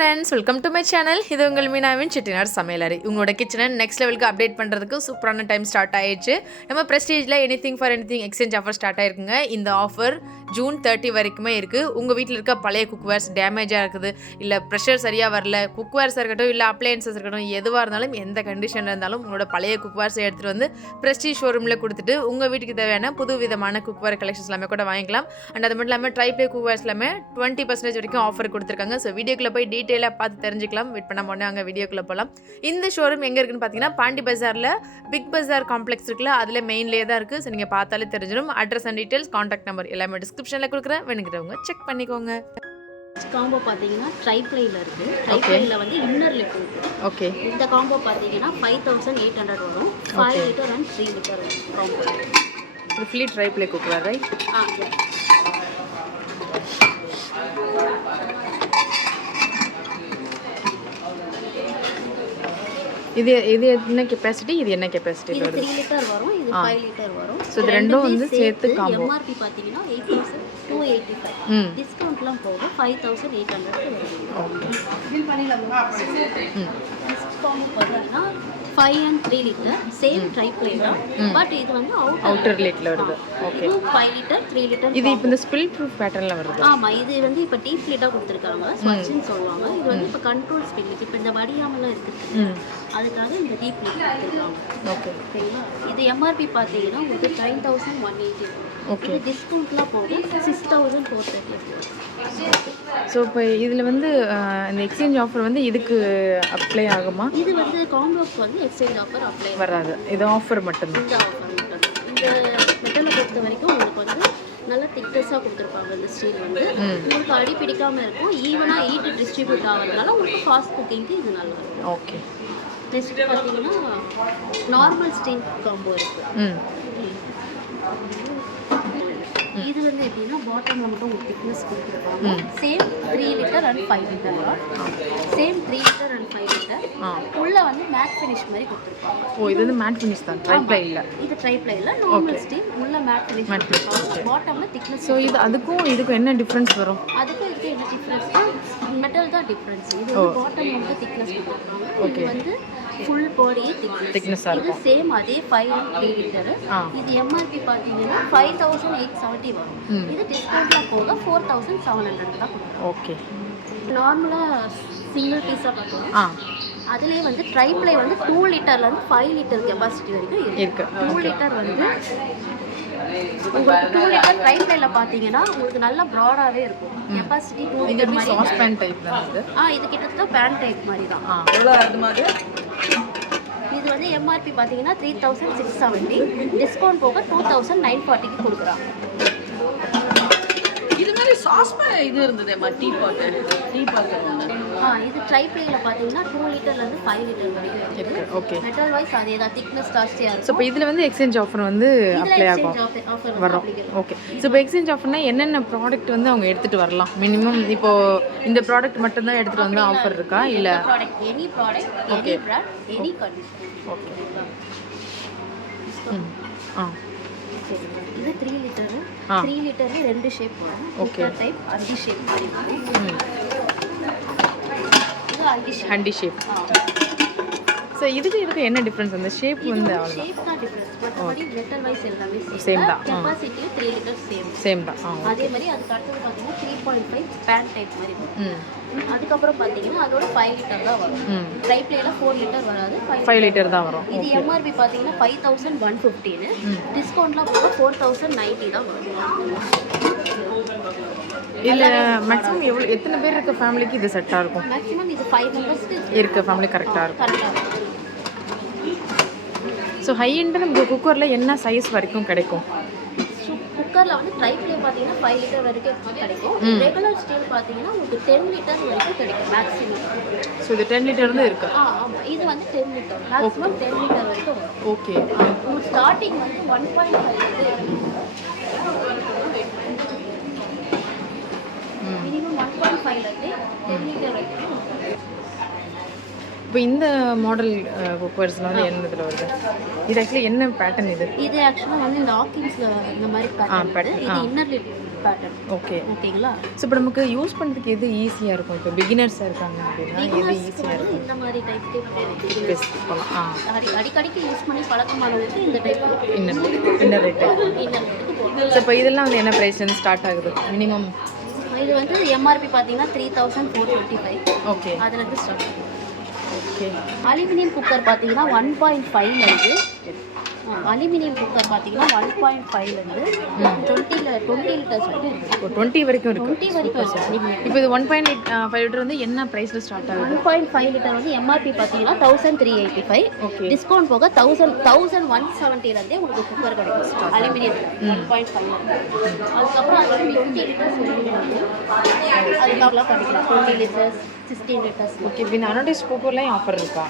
Friends, welcome to my channel. இது உங்கள் மீனாவின் செட்டிநாடு சமையலறை. உங்களோட கிச்சனை நெக்ஸ்ட் லெவலுக்கு அப்டேட் பண்ணுறதுக்கு சூப்பரான டைம் ஸ்டார்ட் ஆயிடுச்சு. நம்ம ப்ரெஸ்டீஜில் anything for anything exchange offer start ஆயிருக்குங்க. இந்த ஆஃபர் ஜூன் 30 வரைக்குமே இருக்குது. உங்கள் வீட்டில் இருக்க பழைய குக்வேர்ஸ் டேமேஜாக இருக்குது, இல்லை ப்ரெஷர் சரியாக வரல, குக்வேர்ஸாக இருக்கட்டும் இல்லை அப்ளையன்சஸ் இருக்கட்டும், எதுவாக இருந்தாலும் எந்த கண்டிஷனில் இருந்தாலும் உங்களோட பழைய குக்வேர்ஸை எடுத்துகிட்டு வந்து ப்ரெஸ்டீஜ் ஷோரூமில் கொடுத்துட்டு உங்கள் வீட்டுக்கு தேவையான புது விதமான குக்வேர் கலெக்ஷன்ஸ் எல்லாமே கூட வாங்கிக்கலாம். அண்ட் அது மட்டும் இல்லாமல் ட்ரைப்ளே குக்வேர்ஸ் எல்லாமே 20% வரைக்கும் ஆஃபர் கொடுத்துருக்காங்க. ஸோ வீடியோக்குள்ளே போய் டீட்டெயிலாக பார்த்து தெரிஞ்சுக்கலாம். வெயிட் பண்ண போனே அங்கே வீடியோக்குள்ளே போகலாம். இந்த ஷோரூம் எங்கே இருக்குன்னு பார்த்தீங்கன்னா பாண்டி பஜாரில் பிக் பஜார் காம்ப்ளெக்ஸ் இருக்குல்ல, அதில் மெயின்லேயே தான் இருக்குது. ஸோ நீங்கள் பார்த்தாலே தெரிஞ்சிடும். Address and details, contact number எல்லாமே டிஸ்கிரிப்ஷனில் கொடுக்குறேன். வேணுங்கிறவங்க செக் பண்ணிக்கோங்க. காம்போ பார்த்தீங்கன்னா ட்ரைப்ளைல இருக்குது. ட்ரைப்ளைல வந்து இன்னர் லிப் இருக்குது. ஓகே, இந்த காம்போ பார்த்தீங்கன்னா 5800 வரும். 5 litre and 3 litre combo. Fully tri-ply cookware right? இது என்ன கெபாசிட்டி, இது என்ன கெபாசிட்டி? இது 3 லிட்டர் வரும், இது 5 லிட்டர் வரும். ஸோ இது ரெண்டும் வந்து சேர்த்து காம்போ. எம்ஆர்பி பார்த்தீங்கன்னா 8285. டிஸ்கவுண்ட்லாம் போக 5800 வரும். ஓகே, காம்போ பார்த்தீங்கன்னா 5 and 3 லிட்டர் சேம் ட்ரைப்ளே தான், பட் இது வந்து அவுட்டர் லிட்டர்ல வருது. Okay, 5 litre 3 litre. இது இப்போ இந்த ஸ்பில் ப்ரூஃப் பேட்டர்ன்ல வருது. ஆமா, இது வந்து இப்போ டீப் லிட்டா கொடுத்துருக்காங்க, ஸ்வட்ச்னு சொல்லுவாங்க. இது வந்து இப்போ கண்ட்ரோல் ஸ்பில், இப்போ இந்த வடியாமலாம் இருக்குது, அதுக்காக இந்த டீப் லிட் கொடுத்துருக்காங்க. ஓகே, சரிங்களா? இது எம்ஆர்பி பார்த்தீங்கன்னா உங்களுக்கு 9180. ஓகே, டிஸ்கவுண்ட்லாம் போக 6430. ஸோ இப்போ இதில் வந்து இந்த எக்ஸ்சேஞ்ச் ஆஃபர் வந்து இதுக்கு அப்ளை ஆகுமா? இது வந்து காம்போக்கு வந்து எக்ஸ்சேஞ்ச் ஆஃபர் அப்ளை வராது, இது ஆஃபர் மட்டும்தான். இந்த ஆஃபர் மட்டும். இந்த மெட்டலை பொறுத்த வரைக்கும் உங்களுக்கு வந்து நல்லா திக்னஸாக கொடுத்துருப்பாங்க. இந்த ஸ்டீல் வந்து உங்களுக்கு அடி பிடிக்காமல் இருக்கும், ஈவனாக ஈட்டு டிஸ்ட்ரிபியூட் ஆகிறதுனால உங்களுக்கு ஃபாஸ்ட் குக்கிங்க்கு இது நல்லா இருக்கும். ஓகே, நெக்ஸ்ட் பார்த்தீங்கன்னா நார்மல் ஸ்டீல் காம்போ இருக்குது. இது வந்து எப்படின்னா பாட்டம் மட்டும் ஒரு திக்னஸ் கொடுத்துருப்பாங்க. சேம் 3 லிட்டர் அண்ட் 5 லிட்டர் தான். Same 3 litre and 5 litre. உள்ள வந்து மேட் ஃபினிஷ் மாதிரி கொடுத்துருப்பாங்க. ஓ, இது வந்து மேட் ஃபினிஷ் தான், ட்ரைப்ளே இல்ல. இது ட்ரைப்ளே இல்ல, நார்மல் ஸ்டீல். உள்ள மேட் ஃபினிஷ், பாட்டம்ல திக்னஸ். ஸோ இது அதுக்கும் இதுக்கும் என்ன டிஃபரன்ஸ் வரும்? அதுக்கும் இதுக்கு என்ன டிஃபரன்ஸ்? மெட்டல் தான் டிஃபரன்ஸ். இது வந்து பாட்டம் வந்து திக்னஸ் கொடுத்துருக்காங்க, இது வந்து ஃபுல் பாடி திக்னஸாக இருக்கும். இது சேம் அதே 5 and 3 லிட்டர். இது எம்ஆர்பி பார்த்தீங்கன்னா 5870 வரும். இது டிஸ்கவுண்ட்ல போக 4700 தான் கொடுக்குறோம். ஓகே, நார்மலாக சிங்கிள் பீஸாக பார்த்தோம். அதுலேயே வந்து ட்ரைப்ளே வந்து 2 லிட்டர்லேருந்து 5 லிட்டர் கெப்பாசிட்டி வரைக்கும் இருக்கு. 2 லிட்டர் வந்து உங்களுக்கு 2 லிட்டர் ட்ரைப்ளேல பார்த்தீங்கன்னா உங்களுக்கு நல்லா ப்ராடாகவே இருக்கும். கெப்பாசிட்டி 2 லிட்டர் மாதிரி. சாஸ் பேன் டைப் தான் இது. இது கிட்டத்தட்ட பேன் டைப் மாதிரி தான். எவ்வளோ அது மாதிரி? இது வந்து எம்ஆர்பி பார்த்தீங்கன்னா 3670. டிஸ்கவுண்ட் போக 2940க்கு கொடுக்குறாங்க. இது மாதிரி சாஸ் பேன் இது இருந்ததேம்மா, டீ பாட். இது ட்ரைப்ளேல பார்த்தீங்கன்னா 2 லிட்டர்லேருந்து 5 லிட்டர் வரைக்கும் இருக்கு. ஓகே, மெட்டல் வைஸ் அதே தான், திக்னஸ் ஜாஸ்தியாக இருக்கும். ஸோ இப்போ இதில் வந்து எக்ஸ்சேஞ்ச் ஆஃபர் வந்து அப்ளை ஆகும் வரும். ஓகே, ஸோ இப்போ எக்ஸ்சேஞ்ச் ஆஃபர்னா என்னென்ன ப்ராடக்ட் வந்து அவங்க எடுத்துகிட்டு வரலாம்? மினிமம் இப்போ இந்த ப்ராடக்ட் மட்டும்தான் எடுத்துகிட்டு வந்து ஆஃபர் இருக்கா இல்லை? Any product, any brand, any condition. Okay, இது 3 லிட்டர். 3 லிட்டர்ல 2 ஷேப் வரும். ஓகே, டைப் அண்டி ஷேப் மாதிரி இருக்கும். இது ஹண்டி ஷேப். ஸோ இதுக்கு என்ன டிஃப்ரென்ஸ்? அந்த ஷேப் வந்து அவ்வளோ ஷேப் தான் டிஃபரன்ஸ், மற்றபடி மெட்டல் வைஸ் எல்லாமே சேம் தான். கெபாசிட்டி 3 லிட்டர் சேம் தான். அதே மாதிரி அதுக்கு அடுத்தது பார்த்தீங்கன்னா 3.5 பேன் டைப் மாதிரி இருக்கும். அதுக்கப்புறம் பார்த்தீங்கன்னா அதோட 5 லிட்டர் தான் வரும். ட்ரைப்ளேல 4 லிட்டர் வராது, 5 லிட்டர் தான் வரும். இது எம்ஆர்பி பார்த்தீங்கன்னா 5115. டிஸ்கவுண்ட்லாம் போக 4090 தான் வரும். இல்லை மேக்ஸிமம் எத்தனை பேர் இருக்க ஃபேமிலிக்கு இது செட்டாக இருக்கும்? மேக்ஸிமம் இது 5 மெம்பர்ஸ்க்கு இருக்க ஃபேமிலி கரெக்டாக இருக்கும். கரெக்டாக இருக்கும். ஸோ ஹை எண்டு நம்ம குக்கரில் என்ன சைஸ் வரைக்கும் கிடைக்கும்? குக்கரில் வந்து ட்ரைப்ளே பார்த்தீங்கன்னா 5 லிட்டர் வரைக்கும் கிடைக்கும். ரெகுலர் ஸ்டீல் பார்த்தீங்கன்னா உங்களுக்கு 10 லிட்டர் வரைக்கும் கிடைக்கும் மேக்ஸிமம். ஸோ இது 10 லிட்டர் இருக்கு. ஆமாம், இது வந்து 10 லிட்டர் மேக்ஸிமம் 10 லிட்டர் வரைக்கும் வரும். ஓகே, உங்களுக்கு ஸ்டார்டிங் வந்து 1.5 மினிமம் 1.5லேருந்து 10 லிட்டர் வரைக்கும். இப்போ இந்த மாடல் குக்கர்ஸ்ல வந்து என்ன இதில் வருது? இது ஆக்சுவலி என்ன பேட்டர்ன்? இது ஆக்சுவலாக வந்து இந்த ஆக்கிங்ஸில் இந்த மாதிரி பேட்டர்ன். இது இன்னர் லிட் பேட்டர்ன். ஓகே. ஓகேங்களா? ஸோ இப்போ நமக்கு யூஸ் பண்ணுறதுக்கு எது ஈஸியாக இருக்கும்? இப்போ பிகினர்ஸாக இருக்காங்க அப்படின்னா எது ஈஸியாக இருக்கும்? இந்த மாதிரி டைப்க்கு பெஸ்ட் போகலாம். அடிக்கடிக்கு யூஸ் பண்ணி பழக்கமானவங்களுக்கு இந்த டைப் இன்னர் ரேட்டு. ஸோ இப்போ இதெல்லாம் வந்து என்ன ப்ரைஸ்லேருந்து ஸ்டார்ட் ஆகுது மினிமம்? இது வந்து எம்ஆர்பி பார்த்தீங்கன்னா 3455. ஓகே. அதுலேருந்து ஸ்டார்ட் ஆகும். ஓகே. அலுமினியம் குக்கர் பார்த்தீங்கன்னா 1.5 அலுமினியம் குக்கர் பார்த்தீங்கன்னா 1.5 20 லிட்டர்ஸ் வரைக்கும் இருக்குது. 20 வரைக்கும் இருக்குது. 20 வரைக்கும் இருக்குது. இப்போ இது 1.5 லிட்டர் வந்து என்ன ப்ரைஸில் ஸ்டார்ட் ஆகுது? 1.5 லிட்டர் வந்து எம்ஆர்பி பார்த்தீங்கன்னா 1385. ஓகே. டிஸ்கவுண்ட் போக 1170 உங்களுக்கு குக்கர் கிடைக்கும் அலுமினியம் 1.5. அதுக்கப்புறம் அது 20 லிட்டர்ஸ் அதுக்கப்புறம் பண்ணிக்கலாம் 20 லிட்டர்ஸ் 16 லிட்டர்ஸ். ஓகே. இப்போ இந்த அனடைஸ் குக்கர்லேயும் ஆஃபர் இருக்கா?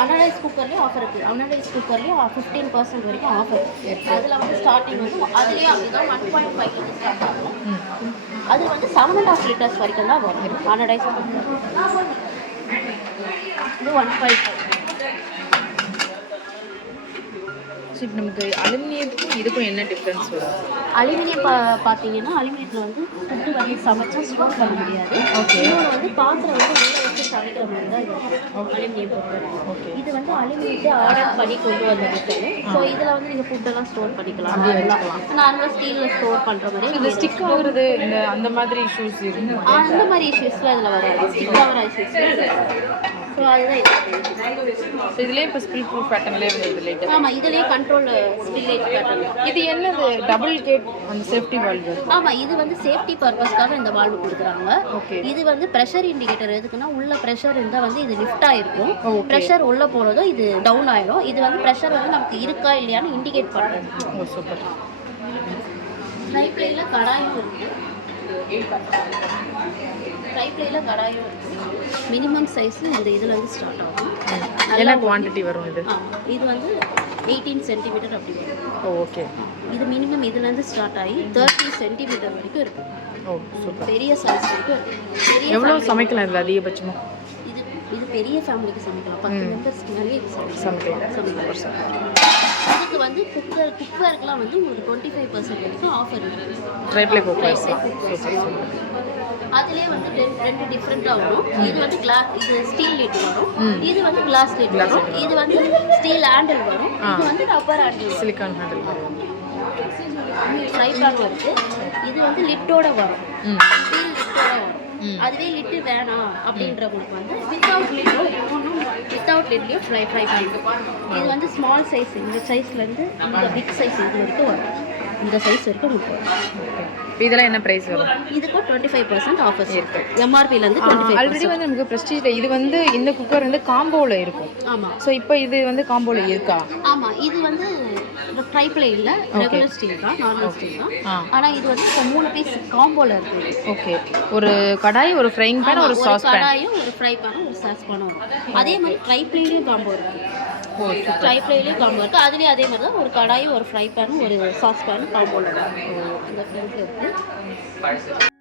அனடைஸ் குக்கர்லேயும் ஆஃபர் இருக்குது. அனடைஸ் குக்கர்லேயும் 15% வரைக்கும் ஆஃபர் இருக்குது. அதில் வந்து ஸ்டார்டிங் வந்து அதுலேயும் அப்படிதான் 1.5 ஸ்டார்ட் ஆகும். அது வந்து 7.5 லிட்டர்ஸ் வரைக்கும் தான் வரும் அனடைஸ் குக்கர். இது 1.5. ஸோ இப்போ நமக்கு அலுமினியத்துக்கும் இதுக்கும் என்ன டிஃப்ரென்ஸ் வரும்? அலுமினியம் பார்த்தீங்கன்னா அலுமினியத்தில் வந்து ஃபுட்டு வந்து சமைச்சா ஸ்டோர் பண்ண முடியாது. ஓகே. இன்னொன்று வந்து பாத்திரம் வந்து உள்ளே வச்சு சமைக்கிற மாதிரி தான் இருக்கும் அலுமினியம் பொருட்கள். ஓகே. இது வந்து அலுமினியத்தை ஆர்டர் பண்ணி கொண்டு வந்த மெத்தடு. ஸோ இதில் வந்து நீங்கள் ஃபுட்டெல்லாம் ஸ்டோர் பண்ணிக்கலாம். நார்மலாக ஸ்டீலில் ஸ்டோர் பண்ணுற மாதிரி இந்த ஸ்டிக் ஆகுறது இந்த அந்த மாதிரி இஷ்யூஸ் இருக்கு. அந்த மாதிரி இஷ்யூஸ்லாம் இதில் வராது. ஸ்டிக் ஆகிற இஷ்யூஸ். ஸோ அதுதான் ஸோ இதுலேயே இப்போ ஸ்பில் ப்ரூஃப் பேட்டர்ன்லேயே வந்து லைட். ஆமாம், இதுலேயே கண்ட்ரோல் ஸ்பில்லேஜ் பேட்டர்ன். இது என்னது? டபுள் கேட் அந்த சேஃப்டி வால்வு. ஆமாம், இது வந்து சேஃப்டி பர்பஸ்க்காக இந்த வால்வு கொடுக்குறாங்க. ஓகே. இது வந்து ப்ரெஷர் இண்டிகேட்டர் எதுக்குன்னா உள்ள ப்ரெஷர் இருந்தால் வந்து இது லிஃப்ட் ஆகிருக்கும். ப்ரெஷர் உள்ளே போகிறதும் இது டவுன் ஆகிடும். இது வந்து ப்ரெஷர் வந்து நமக்கு இருக்கா இல்லையான்னு இண்டிகேட் பண்ணுறோம். ஓ சூப்பர். ட்ரைப்ளேயில் கடாயும் இருக்குது. ட்ரைப்ளேயில் கடாயும் இருக்குது. மினிமம் சைஸு இந்த இதில் வந்து ஸ்டார்ட் ஆகும். என்ன குவான்டிட்டி வரும் இது? இது வந்து 18 சென்டிமீட்டர் அப்படி வரும். ஓ ஓகே. இது மினிமம் இதுலேருந்து ஸ்டார்ட் ஆகி 30 சென்டிமீட்டர் வரைக்கும் இருக்குது. ஓ சூப்பர். பெரிய சைஸ் வரைக்கும் இருக்குது. எவ்வளோ சமைக்கலாம் இதில் அதிகபட்சமாக? இது பெரிய ஃபேமிலிக்கு சமைக்கலாம். 10 மெம்பர்ஸ்க்கு நிறைய சமைக்கலாம். இதுக்கு வந்து குக்கருக்குலாம் வந்து உங்களுக்கு 25% வரைக்கும் ஆஃபர் இருக்குது. Tri-ply cooker. அதுலேயே வந்து ரெண்டு டிஃப்ரெண்ட்டாக வரும். இது வந்து இது ஸ்டீல் லிட் வரும். இது வந்து கிளாஸ் லிட் வரும். இது வந்து ஸ்டீல் ஹேண்டில் வரும். இது வந்து ரப்பர் ஹேண்டில், சிலிக்கான் ஹேண்டில் வரும். ஃப்ரை பேன் வருது. இது வந்து லிட்டோட வரும். ஸ்டீல் லிட்டோட வரும். அதுவே லிட்டு வேணாம் அப்படின்றவங்களுக்கு வந்து வித்தவுட் லிட்லேயும் ஃப்ரை பண்ணிக்கலாம். இது வந்து ஸ்மால் சைஸ், இந்த சைஸ்லேருந்து இந்த பிக் சைஸ் இது வரைக்கும் வரும். இந்த சைஸ் வரைக்கும் இருக்கும். இதெல்லாம் என்ன ப்ரைஸ் வரும்? இதுக்கும் 25% ஆஃபர்ஸ் இருக்கு. எம்ஆர்பிலேருந்து 25%. ஆல்ரெடி வந்து நமக்கு ப்ரெஸ்டீஜில் இது வந்து இந்த குக்கர் வந்து காம்போவில் இருக்கும். ஆமாம். ஸோ இப்போ இது வந்து காம்போவில் இருக்கா? ஆமாம், இது வந்து ட்ரைப்ளே இல்லை, ரெகுலர் ஸ்டீல் தான், நார்மல் ஸ்டீல் தான். ஆனால் இது வந்து இப்போ 3 பீஸ் காம்போவில் இருக்குது. ஓகே. ஒரு கடாய், ஒரு ஃப்ரைங் பேன், ஒரு சாஸ் பேன். கடாயும் ஒரு ஃப்ரை பேனும் ஒரு சாஸ் பேனும் வரும். அதே மாதிரி ட்ரைப்ளேலையும் காம்போ இருக்குது. ட்ரைப்ளேலையும் காம்போ இருக்குது. அதுலேயும் அதே மாதிரி தான் ஒரு கடாயும் ஒரு ஃப்ரை பேனும் ஒரு சாஸ் பேனும் காம்போவில் இருக்குது. இந்த ஃப்ரெண்ட்ல இருக்குது.